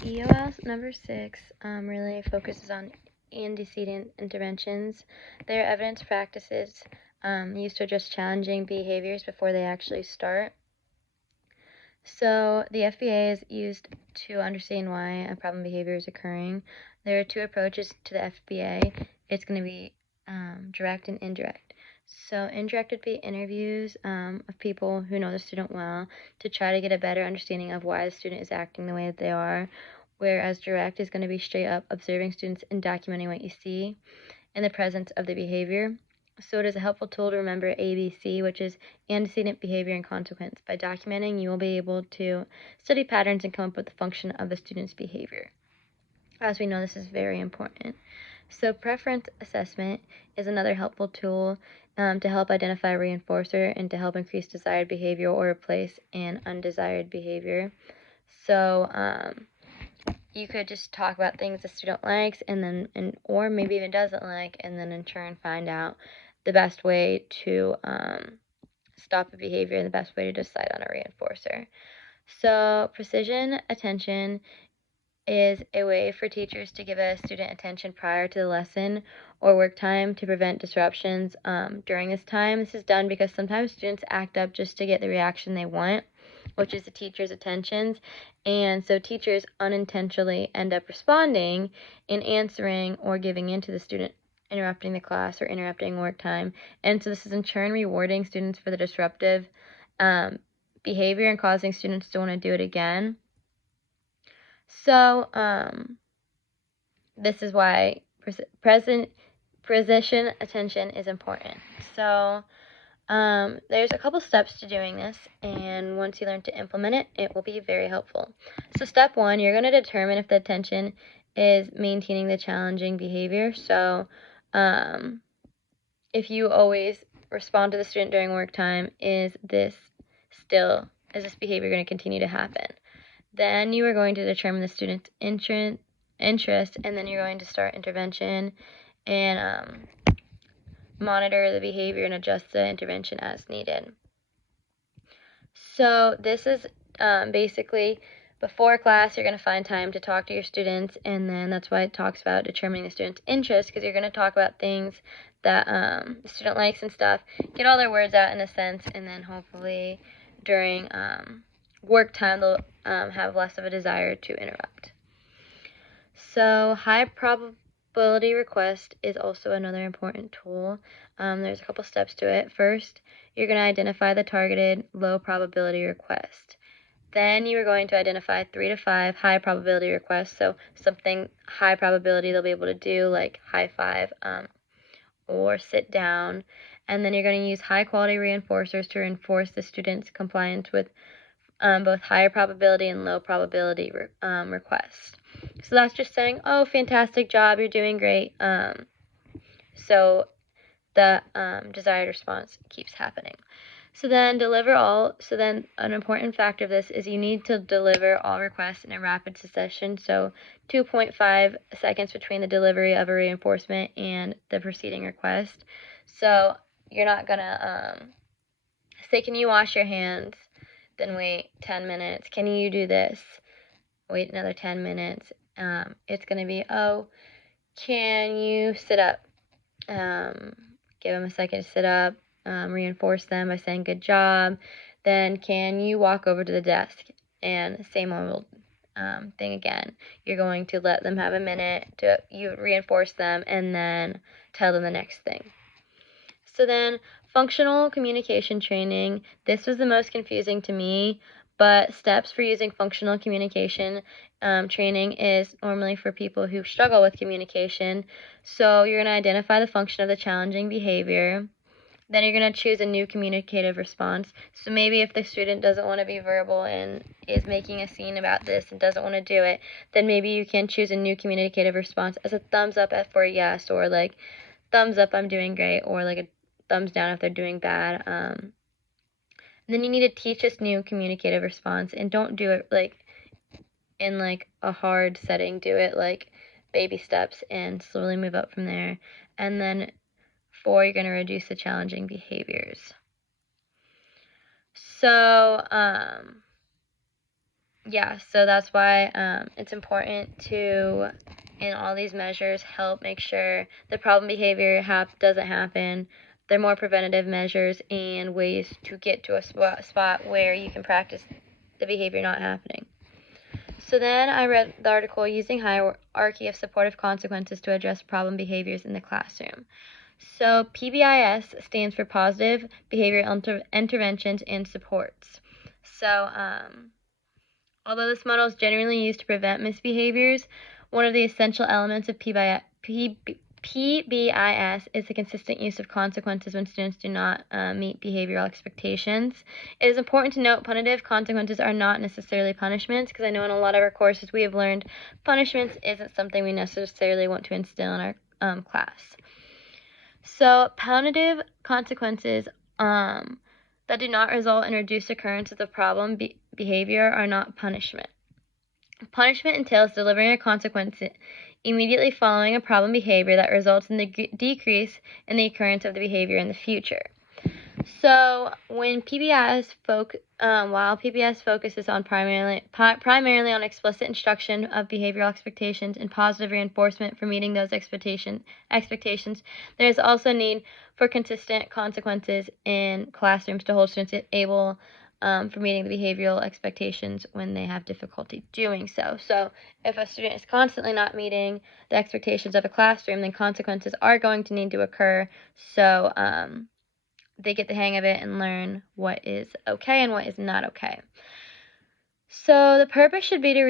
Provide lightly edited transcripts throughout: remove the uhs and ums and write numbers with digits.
EOL number 6 really focuses on antecedent interventions. They are evidence practices used to address challenging behaviors before they actually start. So the FBA is used to understand why a problem behavior is occurring. There are two approaches to the FBA. It's going to be direct and indirect. So indirect would be interviews of people who know the student well to try to get a better understanding of why the student is acting the way that they are, whereas direct is going to be straight up observing students and documenting what you see in the presence of the behavior. So it is a helpful tool to remember ABC, which is antecedent behavior and consequence. By documenting, you will be able to study patterns and come up with the function of the student's behavior. As we know, this is very important. So preference assessment is another helpful tool to help identify a reinforcer and to help increase desired behavior or replace an undesired behavior. So you could just talk about things the student likes or maybe even doesn't like, and then in turn find out the best way to stop a behavior and the best way to decide on a reinforcer. So precision attention is a way for teachers to give a student attention prior to the lesson or work time to prevent disruptions during this time. This is done because sometimes students act up just to get the reaction they want, which is the teacher's attentions, and so teachers unintentionally end up responding and answering or giving in to the student interrupting the class or interrupting work time, and so this is in turn rewarding students for the disruptive behavior and causing students to want to do it again. So this is why precision attention is important. So there's a couple steps to doing this, and once you learn to implement it, it will be very helpful. So step 1, you're going to determine if the attention is maintaining the challenging behavior. So if you always respond to the student during work time, is this behavior going to continue to happen? Then you are going to determine the student's interest, and then you're going to start intervention and monitor the behavior and adjust the intervention as needed. So this is basically before class, you're going to find time to talk to your students, and then that's why it talks about determining the student's interest, because you're going to talk about things that the student likes and stuff, get all their words out in a sense, and then hopefully during work time they'll have less of a desire to interrupt. So high probability request is also another important tool. There's a couple steps to it. First, you're going to identify the targeted low probability request. Then you are going to identify 3 to 5 high probability requests. So something high probability they'll be able to do, like high five or sit down. And then you're going to use high quality reinforcers to reinforce the student's compliance with both higher probability and low probability requests. So that's just saying, oh, fantastic job, you're doing great. So the desired response keeps happening. So then an important factor of this is you need to deliver all requests in a rapid succession. So 2.5 seconds between the delivery of a reinforcement and the preceding request. So you're not gonna say, can you wash your hands? Then wait 10 minutes. Can you do this? Wait another 10 minutes. It's going to be, oh, can you sit up? Give them a second to sit up. Reinforce them by saying good job. Then can you walk over to the desk? And same old thing again. You're going to let them have a minute to you reinforce them and then tell them the next thing. So then functional communication training. This was the most confusing to me, but steps for using functional communication training is normally for people who struggle with communication. So you're going to identify the function of the challenging behavior. Then you're going to choose a new communicative response. So maybe if the student doesn't want to be verbal and is making a scene about this and doesn't want to do it, then maybe you can choose a new communicative response as a thumbs up for yes, or like thumbs up, I'm doing great, or like a thumbs down if they're doing bad. And then you need to teach this new communicative response, and don't do it like in like a hard setting. Do it like baby steps and slowly move up from there. And then 4, you're going to reduce the challenging behaviors. So yeah, so that's why it's important to, in all these measures, help make sure the problem behavior doesn't happen. They're more preventative measures and ways to get to a spot where you can practice the behavior not happening. So then I read the article Using Hierarchy of Supportive Consequences to Address Problem Behaviors in the Classroom. So PBIS stands for Positive Behavior Interventions and Supports. So although this model is generally used to prevent misbehaviors, one of the essential elements of PBIS is the consistent use of consequences when students do not meet behavioral expectations. It is important to note punitive consequences are not necessarily punishments, because I know in a lot of our courses we have learned punishments isn't something we necessarily want to instill in our class. So punitive consequences that do not result in reduced occurrence of the problem behavior are not punishment. Punishment entails delivering a consequence immediately following a problem behavior that results in the decrease in the occurrence of the behavior in the future. So when while PBS focuses on primarily on explicit instruction of behavioral expectations and positive reinforcement for meeting those expectations, there is also a need for consistent consequences in classrooms to hold students able for meeting the behavioral expectations when they have difficulty doing so. So if a student is constantly not meeting the expectations of a classroom, then consequences are going to need to occur. So they get the hang of it and learn what is okay and what is not okay. So the purpose should be to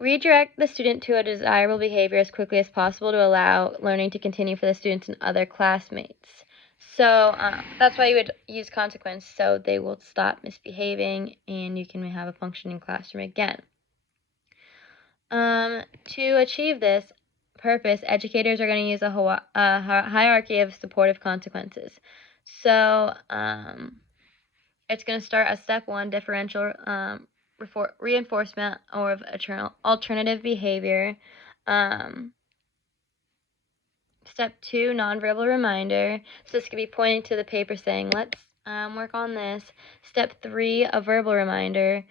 redirect the student to a desirable behavior as quickly as possible to allow learning to continue for the students and other classmates. So that's why you would use consequence, so they will stop misbehaving and you can have a functioning classroom again. To achieve this purpose, educators are going to use a hierarchy of supportive consequences. So it's going to start as step 1, differential reinforcement or of alternative behavior. Step 2, nonverbal reminder. So this could be pointing to the paper saying, let's work on this. Step 3, a verbal reminder.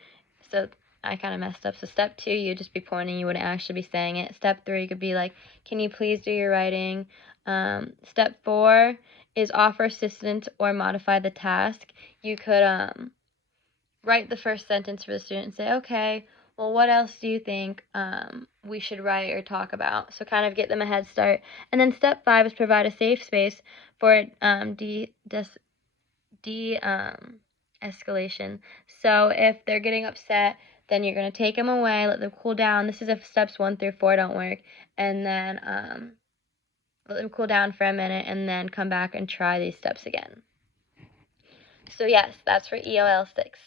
So I kind of messed up. So step 2, you'd just be pointing, you wouldn't actually be saying it. Step 3 could be like, can you please do your writing? Step 4 is offer assistance or modify the task. You could write the first sentence for the student and say, okay, well, what else do you think we should write or talk about? So kind of get them a head start. And then step 5 is provide a safe space for escalation. So if they're getting upset, then you're going to take them away, let them cool down. This is if steps 1 through 4 don't work. And then let them cool down for a minute and then come back and try these steps again. So yes, that's for EOL 6.